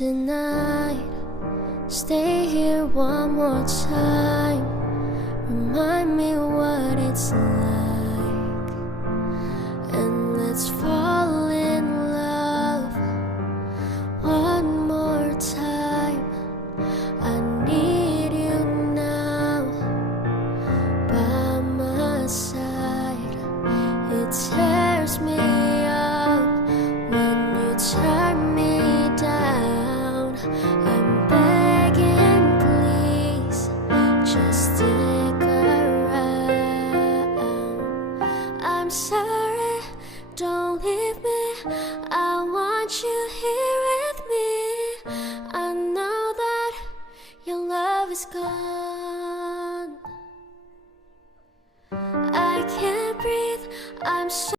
tonight. Stay here one more time. Remind me what it's like, and let's fall in love one more time. I need you now by my side. It tears me up when you turn me down. I'm begging, please, just stick around. I'm sorry, don't leave me. I want you here with me. I know that your love is gone. I can't breathe, I'm so